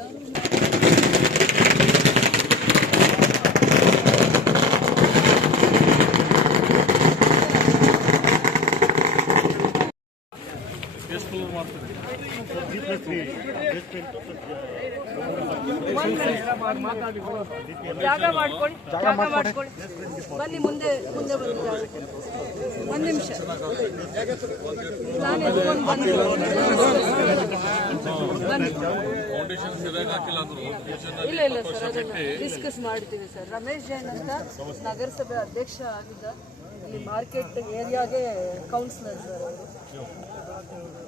Thank you. ಜಾಗ ಮಾಡ್ಕೊಳ್ಳಿ ಜಾಗ ಮಾಡ್ಕೊಳ್ಳಿ. ಬನ್ನಿ ಮುಂದೆ ಮುಂದೆ ಬನ್ನಿ ಒಂದು ನಿಮಿಷ. ನಾನು ಎತ್ಕೊಂಡು ಬನ್ನಿ. ಇಲ್ಲ ಇಲ್ಲ ಸರ್ ಅದನ್ನ ಡಿಸ್ಕಸ್ ಮಾಡ್ತೀವಿ ಸರ್. ರಮೇಶ್ ಜೈನ್ ಅಂತ ನಗರಸಭೆ ಅಧ್ಯಕ್ಷ ಆಗಿದ್ದ ಇಲ್ಲಿ ಮಾರ್ಕೆಟ್ ಏರಿಯಾಗೆ ಕೌನ್ಸಿಲರ್ ಸರ್ ಅವರು.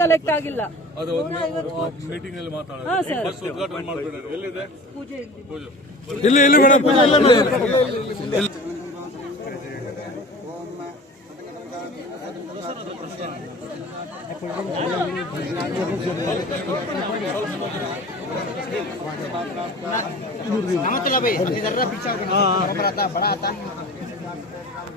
ಕಲೆಕ್ಟ್ ಆಗಿಲ್ಲ ಅದು ಒಂದು ಮೀಟಿಂಗ್ ಅಲ್ಲಿ ಮಾತಾಡೋದು ಹಾ ಸರ್ ಬಸ್ ಉದ್ಘಾಟನೆ ಮಾಡ್ಬಿಡೋದು ಎಲ್ಲಿದೆ ಪೂಜೆ ಇಲ್ಲಿ. ಪೂಜೆ ಇಲ್ಲಿ ಇಲ್ಲಿ ಮೇಡಮ್ समझ भाई इधर रहा पीछे बराबर आता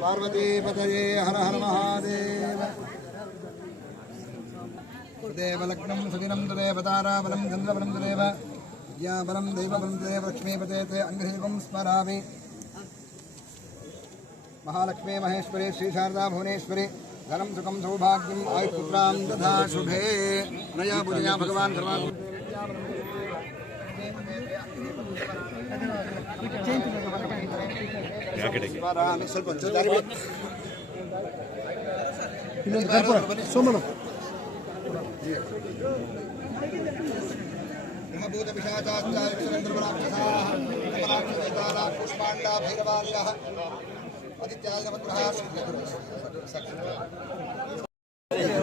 پارتی ہر ہر مہاد महादेव देवलग्नं सुदिनं तदेव ताराबलं चन्द्रबलं तदेव विद्याबलं दैवबलं तदेव लक्ष्मीपते ते अङ्गदेवं स्मरामि महालक्ष्मी महेश्वरी श्रीशारदा भुवनेश्वरी धनं सुखं सौभाग्यम् आयुपुत्रां तथा शुभे नया पुजया भगवान् सर्वान् ಸ್ವಲ್ಪ ಒಂಚೂರು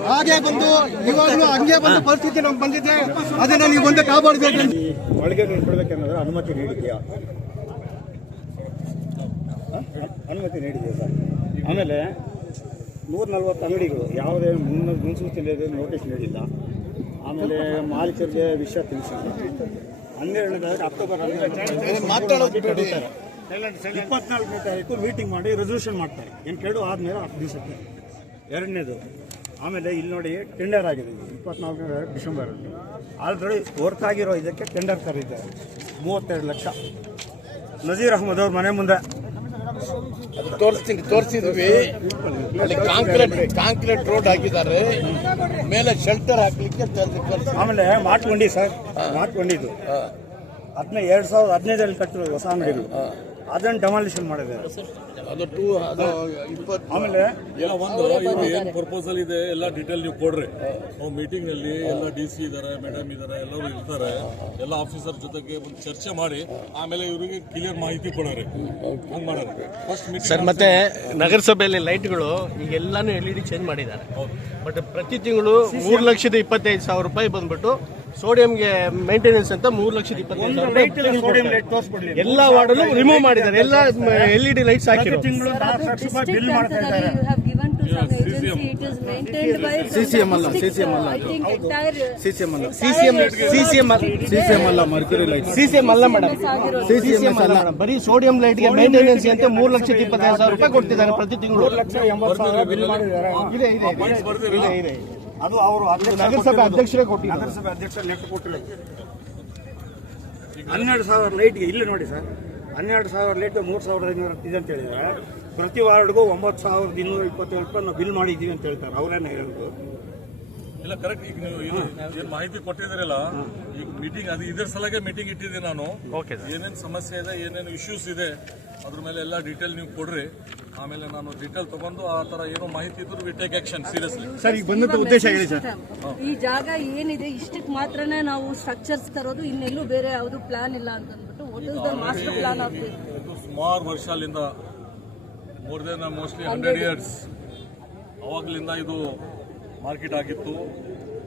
ಹಾಗೆ ಬಂದು, ಇವಾಗಲೂ ಹಂಗೆ ಬಂದು ಪರಿಸ್ಥಿತಿ ನಮ್ಗೆ ಬಂದಿದೆ. ಅದನ್ನ ನೀವು ಒಂದೇ ಕಾಪಾಡಬೇಕು ಒಳಗೆ ಕೊಡಬೇಕನ್ನೋದ್ರ ಅನುಮತಿ ನೀಡಿದೆಯಾ? ಅನುಮತಿ ನೀಡಿದೆಯಾ ಆಮೇಲೆ ನೂರ ನಲ್ವತ್ತು ಅಂಗಡಿಗಳು ಯಾವುದೇ ಮುನ್ನ ಮುನ್ಸೂಚನೆ ನೋಟಿಸ್ ನೀಡಿಲ್ಲ. ಆಮೇಲೆ ಮಾಲೀಕರಿಗೆ ವಿಷಯ ತಿಳಿಸಿಲ್ಲ ಹನ್ನೆರಡನೇ ತಾರೀಕು ಅಕ್ಟೋಬರ್ ಇಪ್ಪತ್ನಾಲ್ಕನೇ ತಾರೀಕು ಮೀಟಿಂಗ್ ಮಾಡಿ ರೆಸಲ್ಯೂಷನ್ ಮಾಡ್ತಾರೆ. ಏನು ಕೇಳು ಆದಮೇಲೆ ಹತ್ತು ದಿವಸಕ್ಕೆ. ಎರಡನೇದು ಆಮೇಲೆ ಇಲ್ಲಿ ನೋಡಿ ಟೆಂಡರ್ ಆಗಿದೆ ಇಪ್ಪತ್ನಾಲ್ಕನೇ ತಾರೀಕು ಡಿಸೆಂಬರಲ್ಲಿ ಆಲ್ರೆಡಿ ವರ್ಕ್ ಆಗಿರೋ ಇದಕ್ಕೆ ಟೆಂಡರ್ ಕರೀತಾರೆ. ಮೂವತ್ತೆರಡು ಲಕ್ಷ. ನಜೀರ್ ಅಹಮದ್ ಅವ್ರ ಮನೆ ಮುಂದೆ. ತೋರಿಸ್ತೀನಿ ತೋರಿಸಿದ್ವಿ. ಅಲ್ಲಿ ಕಾಂಕ್ರೀಟ್ ಕಾಂಕ್ರೀಟ್ ರೋಡ್ ಹಾಕಿದ್ದಾರೆ. ಮೇಲೆ ಶೆಲ್ಟರ್ ಹಾಕ್ಲಿಕ್ಕೆ ಆಮೇಲೆ ಮಾಡ್ಕೊಂಡಿ ಸರ್ ಮಾಡ್ಕೊಂಡಿದ್ದು ಹದಿನೈದು ಎರಡ್ ಸಾವಿರದ ಹದಿನೈದರಲ್ಲಿ ಕಟ್ಟಿರೋದು ಹೊಸ ಅಂಗಡಿಗಳು. ಅದನ್ನು ಡೆಮಾಲಿಷನ್ ಮಾಡಿದ್ದಾರೆ. ಅದು ಟೂ ಅದು ಇಪ್ಪತ್ತು. ಆಮೇಲೆ ಎಲ್ಲ ಒಂದು ಏನು ಏನ್ ಪ್ರಪೋಸಲ್ ಇದೆ ಎಲ್ಲ ಡೀಟೇಲ್ ನೀವು ಕೊಡ್ರಿ. ನಾವು ಮೀಟಿಂಗ್ನಲ್ಲಿ ಎಲ್ಲ ಡಿ ಸಿ ಇದಾರೆ ಮೇಡಮ್ ಇದಾರೆ ಎಲ್ಲರೂ ಇರ್ತಾರೆ. ಎಲ್ಲ ಆಫೀಸರ್ ಜೊತೆಗೆ ಒಂದು ಚರ್ಚೆ ಮಾಡಿ ಆಮೇಲೆ ಇವರಿಗೆ ಕ್ಲಿಯರ್ ಮಾಹಿತಿ ಕೊಡೋರಿ. ಹಂಗ್ ಮಾಡೋಣ ಫಸ್ಟ್ ಮೀಟಿಂಗ್ ಸರ್ ಮತ್ತೆ ನಗರಸಭೆಯಲ್ಲಿ ಲೈಟ್ಗಳು ಈಗ ಎಲ್ಲಾನು ಎಲ್ ಇ ಡಿ ಚೇಂಜ್ ಮಾಡಿದ್ದಾರೆ. ಬಟ್ ಪ್ರತಿ ತಿಂಗಳು ಮೂರು ಲಕ್ಷದ ಇಪ್ಪತ್ತೈದು ಸಾವಿರ ರೂಪಾಯಿ ಬಂದ್ಬಿಟ್ಟು ಸೋಡಿಯಂಗೆ ಮೇಂಟೆನೆನ್ಸ್ ಅಂತ ಮೂರು ಲಕ್ಷದ ಇಪ್ಪತ್ತೈದು ಲೈಟ್ ಎಲ್ಲ ವಾರ್ಡಲ್ಲೂ ರಿಮೂವ್ ಮಾಡಿದ್ದಾರೆ ಎಲ್ಲ ಎಲ್ ಇ ಡಿ ಲೈಟ್ಸ್ ಹಾಕಿರೋ ತಿಂಗಳು ನಾಲ್ಕು ಲಕ್ಷ ರೂಪಾಯಿ ಬಿಲ್ ಮಾಡ್ತಾ ಇದ್ದಾರೆ you have given to some agency, it is maintained by the CCM ಅಲ್ಲ, uh, ಅಲ್ಲ I think entire. CCM ಅಲ್ಲ ಸಿಸಿಎಂ ಸಿಸಿಎಂ ಸಿಸಿಎಂ ಅಲ್ಲ ಮರ್ಕ್ಯೂರಿ ಲೈಟ್ ಸಿಸಿಎಂ ಅಲ್ಲ ಮೇಡಮ್ ಸಿ ಸಿ ಅಲ್ಲ ಬರೀ ಸೋಡಿಯಂ ಲೈಟ್ಗೆ ಮೇಂಟೆನೆನ್ಸ್ ಅಂತ ಮೂರು ಲಕ್ಷದ ಇಪ್ಪತ್ತೈದು ಸಾವಿರ ರೂಪಾಯಿ ಕೊಡ್ತಿದ್ದಾರೆ ಪ್ರತಿ ತಿಂಗಳು ಇದೆ ಇದೆ ಅದು ಅವರು ಅಧ್ಯಕ್ಷ ನಗರಸಭೆ ಅಧ್ಯಕ್ಷರೇ ಕೊಟ್ಟಿದ್ದಾರೆ ನಗರಸಭೆ ಅಧ್ಯಕ್ಷ ಲೆಕ್ಕ ಕೊಟ್ಟಿಲ್ಲ ಹನ್ನೆರಡು ಸಾವಿರ ಲೈಟ್ಗೆ ಇಲ್ಲಿ ನೋಡಿ ಸರ್. ಹನ್ನೆರಡು ಸಾವಿರ ಲೈಟ್ ಮೂರು ಸಾವಿರದ ಐನೂರ ಇದೆ ಅಂತ ಹೇಳಿದ್ರೆ ಪ್ರತಿ ವಾರ್ಡ್ಗೂ ಒಂಬತ್ತು ಸಾವಿರದ ಇನ್ನೂರ ಇಪ್ಪತ್ತೇಳು ರೂಪಾಯಿ ನಾವು ಬಿಲ್ ಮಾಡಿದ್ದೀವಿ ಅಂತ ಹೇಳ್ತಾರೆ. ಅವರೇನೆ ಹೇಳೋದು? ಇಲ್ಲ ಕರೆಕ್ಟ್ ಈಗ ನೀವು ಏನು ಏನ್ ಮಾಹಿತಿ ಕೊಟ್ಟಿದ್ದೀರಲ್ಲ ಈಗ ಮೀಟಿಂಗ್ ಅದು ಇದ್ರ ಸಲಗೆ ಮೀಟಿಂಗ್ ಇಟ್ಟಿದ್ದೀನಿ ನಾನು. ಏನೇನು ಸಮಸ್ಯೆ ಇದೆ ಏನೇನು ಇಶ್ಯೂಸ್ ಇದೆ ಅದ್ರ ಮೇಲೆ ಎಲ್ಲ ಡೀಟೇಲ್ ನೀವು ಕೊಡ್ರಿ. ಆಮೇಲೆ ನಾನು ಡೀಟೇಲ್ ತಗೊಂಡು ಆ ತರ ಏನೋ ಮಾಹಿತಿ ಇದ್ರು we take action seriously sir ಈಗ ಬಂದಂತ ಉದ್ದೇಶ ಹೇಳಿ ಸರ್ ಈ ಜಾಗ ಏನಿದೆ ಇಷ್ಟಕ್ಕೆ ಮಾತ್ರನೇ ನಾವು ಸ್ಟ್ರಕ್ಚರ್ಸ್ ತರೋದು ಇನ್ನೆಲ್ಲೂ ಬೇರೆ ಯಾವುದು ಪ್ಲಾನ್ ಇಲ್ಲ ಅಂತ ಅಂದ್ಬಿಟ್ಟು what is the master plan of this ಇದು ಸುಮಾರು ವರ್ಷದಿಂದ more than mostly hundred years ಅವಾಗಲಿಂದ ಇದು ಮಾರ್ಕೆಟ್ ಆಗಿತ್ತು.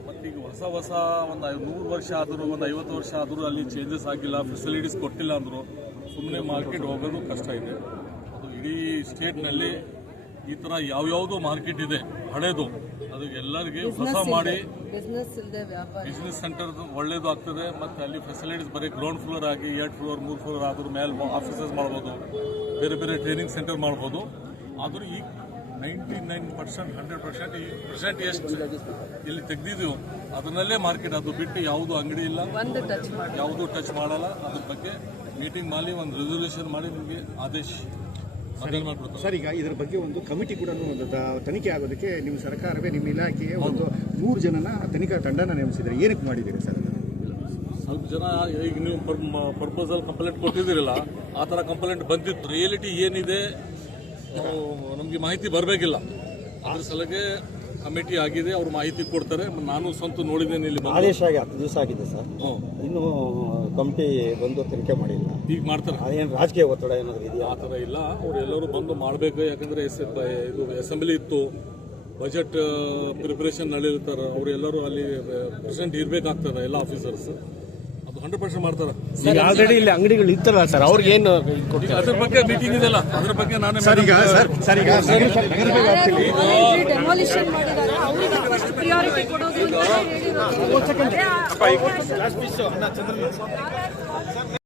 ಮತ್ತೀಗ ಈಗ ಹೊಸ ಹೊಸ ಒಂದು ನೂರು ವರ್ಷ ಆದರೂ ಒಂದು ಐವತ್ತು ವರ್ಷ ಆದರೂ ಅಲ್ಲಿ ಚೇಂಜಸ್ ಆಗಿಲ್ಲ ಫೆಸಿಲಿಟೀಸ್ ಕೊಟ್ಟಿಲ್ಲ ಅಂದರು ಸುಮ್ಮನೆ ಮಾರ್ಕೆಟ್ ಹೋಗೋದು ಕಷ್ಟ ಇದೆ. ಇಡೀ ಸ್ಟೇಟ್ನಲ್ಲಿ ಈ ಥರ ಯಾವ್ಯಾವುದು ಮಾರ್ಕೆಟ್ ಇದೆ ಹಳೇದು. ಅದು ಎಲ್ಲರಿಗೆ ಹೊಸ ಮಾಡಿ ಬಿಸ್ನೆಸ್ ಸೆಂಟರ್ ಒಳ್ಳೇದು ಆಗ್ತದೆ ಮತ್ತೆ ಅಲ್ಲಿ ಫೆಸಿಲಿಟೀಸ್ ಬರೀ ಗ್ರೌಂಡ್ ಫ್ಲೋರ್ ಆಗಿ ಎರಡು ಫ್ಲೋರ್ ಮೂರು ಫ್ಲೋರ್ ಆದ್ರೂ ಮೇಲೆ ಆಫೀಸಸ್ ಮಾಡ್ಬೋದು ಬೇರೆ ಬೇರೆ ಟ್ರೈನಿಂಗ್ ಸೆಂಟರ್ ಮಾಡ್ಬೋದು. ಆದರೂ ಈಗ ninety nine percent hundred percent ಈ ಪರ್ಸೆಂಟ್ ಎಷ್ಟು ಇಲ್ಲಿ ತೆಗ್ದಿದ್ದೀವಿ ಅದನ್ನಲ್ಲೇ ಮಾರ್ಕೆಟ್ ಅದು ಬಿಟ್ಟು ಯಾವುದು ಅಂಗಡಿ ಇಲ್ಲ ಯಾವುದು ಟಚ್ ಮಾಡಲ್ಲ. ಅದ್ರ ಬಗ್ಗೆ ಮೀಟಿಂಗ್ ಮಾಡಿ ಒಂದು ರೆಸೊಲ್ಯೂಷನ್ ಮಾಡಿ ನಿಮಗೆ ಆದೇಶ. ಸರ್ ಈಗ ಇದರ ಬಗ್ಗೆ ಒಂದು ಕಮಿಟಿ ಕೂಡ ಒಂದು ತನಿಖೆ ಆಗೋದಕ್ಕೆ ನಿಮ್ಮ ಸರ್ಕಾರವೇ ನಿಮ್ಮ ಇಲಾಖೆಗೆ ಒಂದು ಮೂರು ಜನನ ತನಿಖಾ ತಂಡನ ನೇಮಿಸಿದ್ರೆ ಏನಕ್ಕೆ ಮಾಡಿದ್ದೀರಿ ಸರ್? ಸ್ವಲ್ಪ ಜನ ಈಗ ನೀವು ಪರ್ಪೋಸಲ್ ಕಂಪ್ಲೇಂಟ್ ಕೊಟ್ಟಿದ್ದೀರಲ್ಲ ಆ ಥರ ಕಂಪ್ಲೇಂಟ್ ಬಂದಿತ್ತು. ರಿಯಾಲಿಟಿ ಏನಿದೆ ನಮಗೆ ಮಾಹಿತಿ ಬರಬೇಕಿಲ್ಲ. ಅದ್ರ ಸಲಗೆ ಕಮಿಟಿ ಆಗಿದೆ ಅವ್ರು ಮಾಹಿತಿ ಕೊಡ್ತಾರೆ. ನಾನು ಸ್ವಂತ ನೋಡಿದ್ದೇನೆ ಇಲ್ಲಿ ಆದೇಶ ಆಗಿ ಹತ್ತು ದಿವಸ ಆಗಿದೆ ಸರ್. ಇನ್ನೂ ಕಮಿಟಿ ಬಂದು ತನಿಖೆ ಮಾಡಿಲ್ಲ. ಈಗ ಮಾಡ್ತಾರೆ. ಏನು ರಾಜಕೀಯ ಒತ್ತಡ ಏನಾದರೂ ಇದೆಯಾ? ಆ ಥರ ಇಲ್ಲ. ಅವ್ರು ಎಲ್ಲರೂ ಬಂದು ಮಾಡಬೇಕು. ಯಾಕಂದರೆ ಎಸ್ ಇದು ಅಸೆಂಬ್ಲಿ ಇತ್ತು. ಬಜೆಟ್ ಪ್ರಿಪ್ರೇಷನ್ ನಡೀತಾರೆ ಅವರು ಎಲ್ಲರೂ ಅಲ್ಲಿ ಪ್ರೆಸೆಂಟ್ ಇರಬೇಕಾಗ್ತದೆ ಎಲ್ಲ ಆಫೀಸರ್ಸ್ ಅದು ಹಂಡ್ರೆಡ್ ಪರ್ಸೆಂಟ್ ಮಾಡ್ತಾರೆ. ಈಗ ಆಲ್ರೆಡಿ ಇಲ್ಲಿ ಅಂಗಡಿಗಳು ಇತ್ತಲ್ಲ ಸರ್ ಅವ್ರಿಗೆ ಏನು ಈಗ ಅದ್ರ ಬಗ್ಗೆ ಮೀಟಿಂಗ್ ಇದೆಲ್ಲ ಅದ್ರ ಬಗ್ಗೆ ನಾನು ಸರ್ ಈಗ ಸರ್ ಸರ್ ಈಗ ಡೆಮಾಲಿಷನ್ ಮಾಡಿದ್ದಾರೆ. ಅವ್ರಿಗೆ ಫಸ್ಟ್ ಪ್ರಿಯಾರಿಟಿ ಕೊಡೋದು